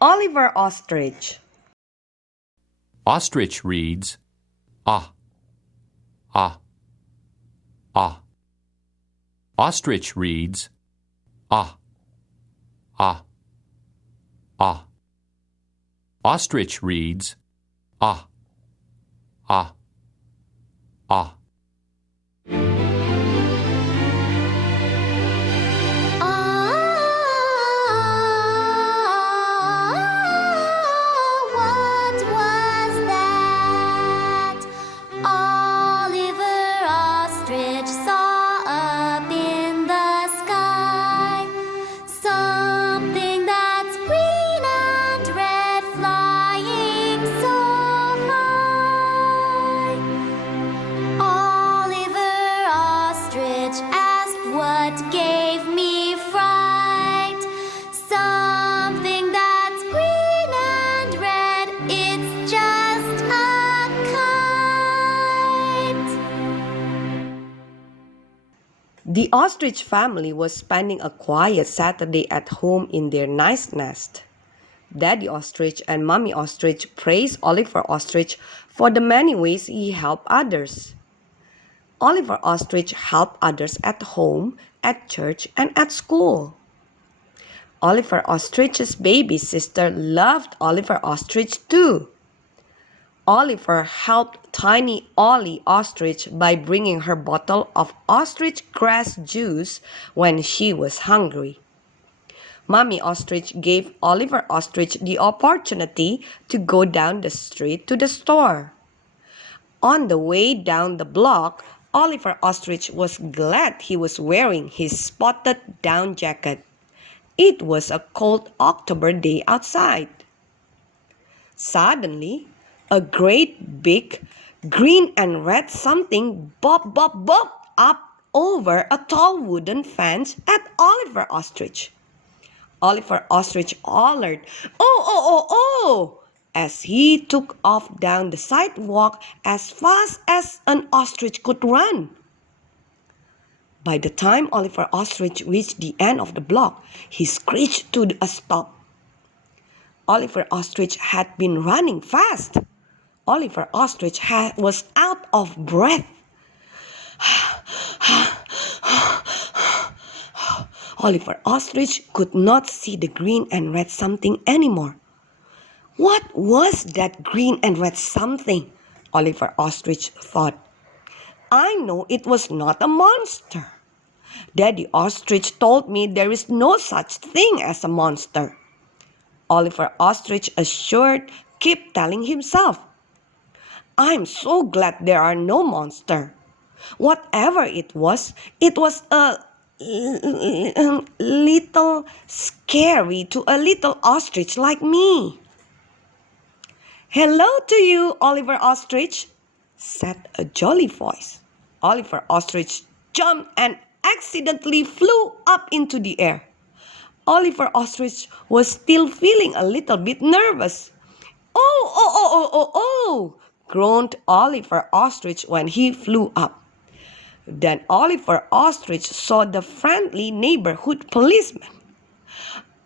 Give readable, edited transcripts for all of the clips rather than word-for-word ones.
Oliver Ostrich. Ostrich reads, ah, ah, ah. Ostrich reads, ah, ah, ah. Ostrich reads, ah, ah, ah. What was that? Oliver Ostrich saw up in the sky something that's green and red flying so high. Oliver Ostrich asked, what gave me fright? Something that's green and red, it's just a kite. The ostrich family was spending a quiet Saturday at home in their nice nest. Daddy Ostrich and Mommy Ostrich praised Oliver Ostrich for the many ways he helped others. Oliver Ostrich helped others at home, at church, and at school. Oliver Ostrich's baby sister loved Oliver Ostrich too. Oliver helped tiny Ollie Ostrich by bringing her bottle of ostrich grass juice when she was hungry. Mommy Ostrich gave Oliver Ostrich the opportunity to go down the street to the store. On the way down the block, Oliver Ostrich was glad he was wearing his spotted down jacket. It was a cold October day outside. Suddenly, a great big green and red something bob bob bob up over a tall wooden fence at Oliver Ostrich. Oliver Ostrich hollered, "Oh, oh, oh, oh!" as he took off down the sidewalk as fast as an ostrich could run. By the time Oliver Ostrich reached the end of the block, he screeched to a stop. Oliver Ostrich had been running fast. Oliver Ostrich was out of breath. Oliver Ostrich could not see the green and red something anymore. What was that green and red something? Oliver Ostrich thought. I know it was not a monster. Daddy Ostrich told me there is no such thing as a monster. Oliver Ostrich assured, kept telling himself, I'm so glad there are no monsters. Whatever it was a little scary to a little ostrich like me. Hello to you, Oliver Ostrich, said a jolly voice. Oliver Ostrich jumped and accidentally flew up into the air. Oliver Ostrich was still feeling a little bit nervous. Oh, oh, oh, oh, oh, oh, groaned Oliver Ostrich when he flew up. Then Oliver Ostrich saw the friendly neighborhood policeman.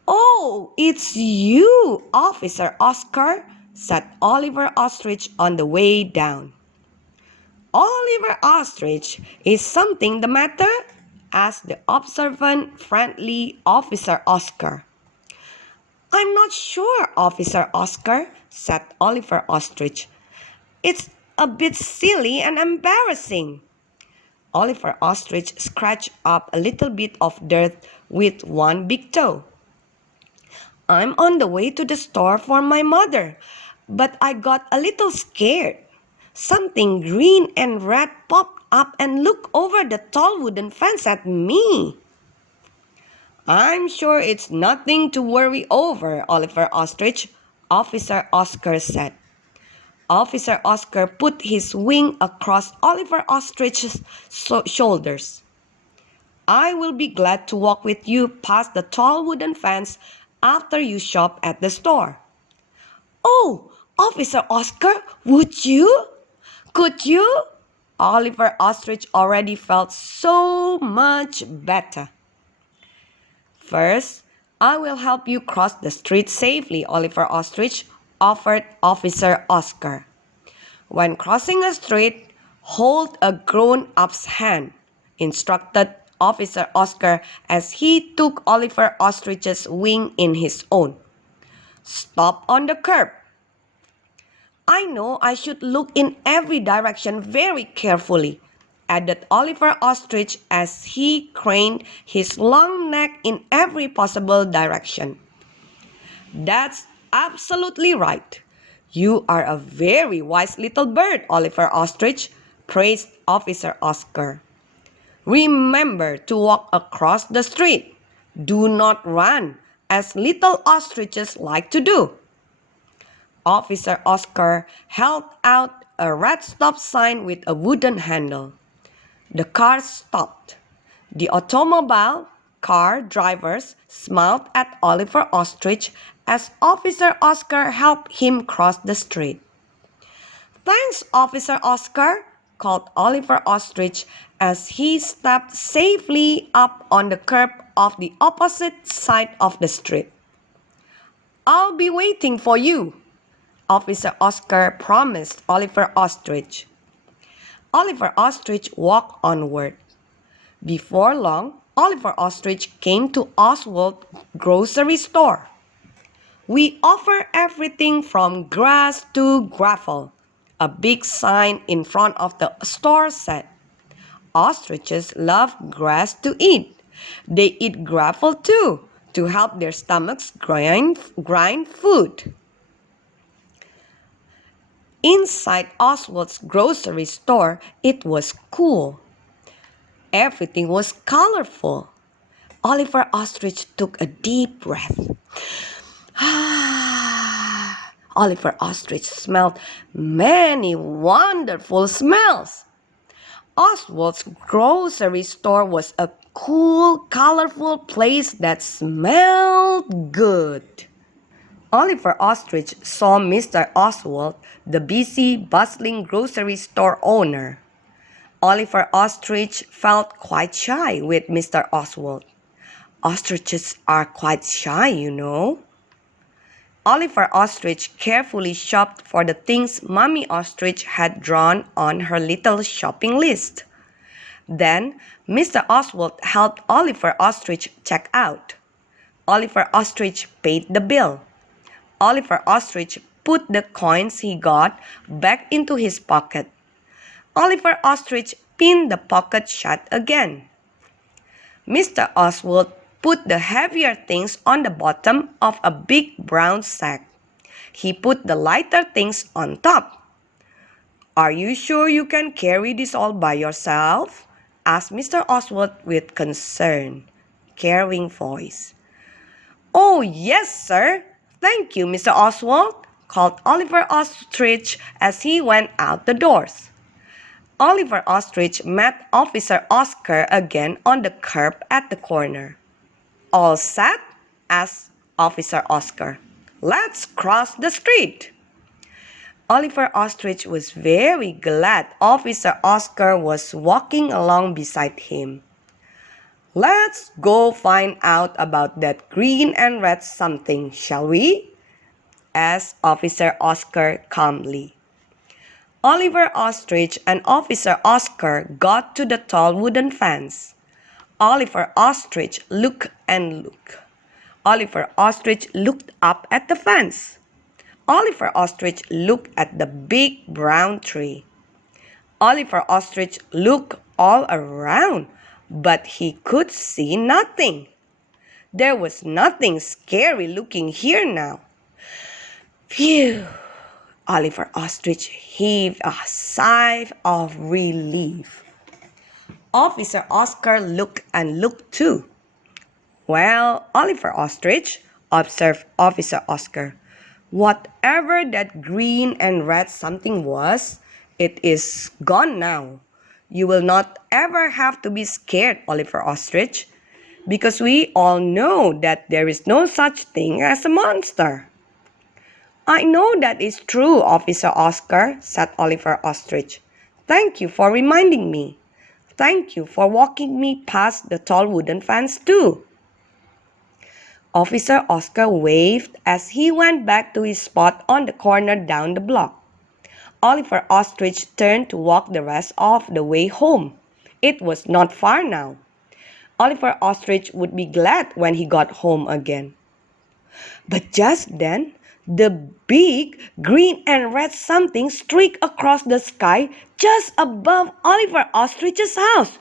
Oh, it's you, Officer Oscar, said Oliver Ostrich on the way down. Oliver Ostrich, is something the matter? Asked the observant, friendly Officer Oscar. I'm not sure, Officer Oscar, said Oliver Ostrich. It's a bit silly and embarrassing. Oliver Ostrich scratched up a little bit of dirt with one big toe. I'm on the way to the store for my mother, but I got a little scared. Something green and red popped up and looked over the tall wooden fence at me. I'm sure it's nothing to worry over, Oliver Ostrich, Officer Oscar said. Officer Oscar put his wing across Oliver Ostrich's shoulders. I will be glad to walk with you past the tall wooden fence after you shop at the store. Oh, Officer Oscar, would you? Could you? Oliver Ostrich already felt so much better. First, I will help you cross the street safely, Oliver Ostrich offered Officer Oscar. When crossing a street, hold a grown-up's hand, instructed Officer Oscar as he took Oliver Ostrich's wing in his own. Stop on the curb. I know I should look in every direction very carefully, added Oliver Ostrich as he craned his long neck in every possible direction. That's absolutely right. You are a very wise little bird, Oliver Ostrich, praised Officer Oscar. Remember to walk across the street. Do not run, as little ostriches like to do. Officer Oscar held out a red stop sign with a wooden handle. The car stopped. The automobile car drivers smiled at Oliver Ostrich as Officer Oscar helped him cross the street. "Thanks, Officer Oscar," called Oliver Ostrich as he stepped safely up on the curb of the opposite side of the street. "I'll be waiting for you," Officer Oscar promised Oliver Ostrich. Oliver Ostrich walked onward. Before long, Oliver Ostrich came to Oswald's grocery store. "We offer everything from grass to gravel," a big sign in front of the store said. Ostriches love grass to eat. They eat gravel too, to help their stomachs grind food. Inside Oswald's grocery store, it was cool. Everything was colorful. Oliver Ostrich took a deep breath. Oliver Ostrich smelled many wonderful smells. Oswald's grocery store was a cool, colorful place that smelled good. Oliver Ostrich saw Mr. Oswald, the busy, bustling grocery store owner. Oliver Ostrich felt quite shy with Mr. Oswald. Ostriches are quite shy, you know. Oliver Ostrich carefully shopped for the things Mommy Ostrich had drawn on her little shopping list. Then, Mr. Oswald helped Oliver Ostrich check out. Oliver Ostrich paid the bill. Oliver Ostrich put the coins he got back into his pocket. Oliver Ostrich pinned the pocket shut again. Mr. Oswald put the heavier things on the bottom of a big brown sack. He put the lighter things on top. "Are you sure you can carry this all by yourself?" asked Mr. Oswald with concerned, caring voice. "Oh, yes, sir. Thank you, Mr. Oswald," called Oliver Ostrich as he went out the doors. Oliver Ostrich met Officer Oscar again on the curb at the corner. "All set?" asked Officer Oscar. "Let's cross the street." Oliver Ostrich was very glad Officer Oscar was walking along beside him. "Let's go find out about that green and red something, shall we?" asked Officer Oscar calmly. Oliver Ostrich and Officer Oscar got to the tall wooden fence. Oliver Ostrich looked and looked. Oliver Ostrich looked up at the fence. Oliver Ostrich looked at the big brown tree. Oliver Ostrich looked all around, but he could see nothing. There was nothing scary looking here now. Phew! Oliver Ostrich heaved a sigh of relief. Officer Oscar looked and looked too. "Well, Oliver Ostrich," observed Officer Oscar, "whatever that green and red something was, it is gone now. You will not ever have to be scared, Oliver Ostrich, because we all know that there is no such thing as a monster." "I know that is true, Officer Oscar," said Oliver Ostrich. "Thank you for reminding me. Thank you for walking me past the tall wooden fence too." Officer Oscar waved as he went back to his spot on the corner down the block. Oliver Ostrich turned to walk the rest of the way home. It was not far now. Oliver Ostrich would be glad when he got home again. But just then, the big green and red something streaked across the sky just above Oliver Ostrich's house.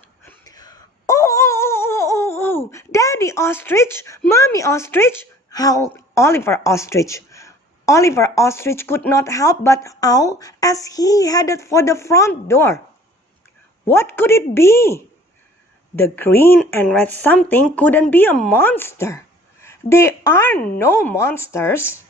Oh, Daddy Ostrich, Mommy Ostrich, howled Oliver Ostrich. Oliver Ostrich could not help but howl as he headed for the front door. What could it be? The green and red something couldn't be a monster. There are no monsters.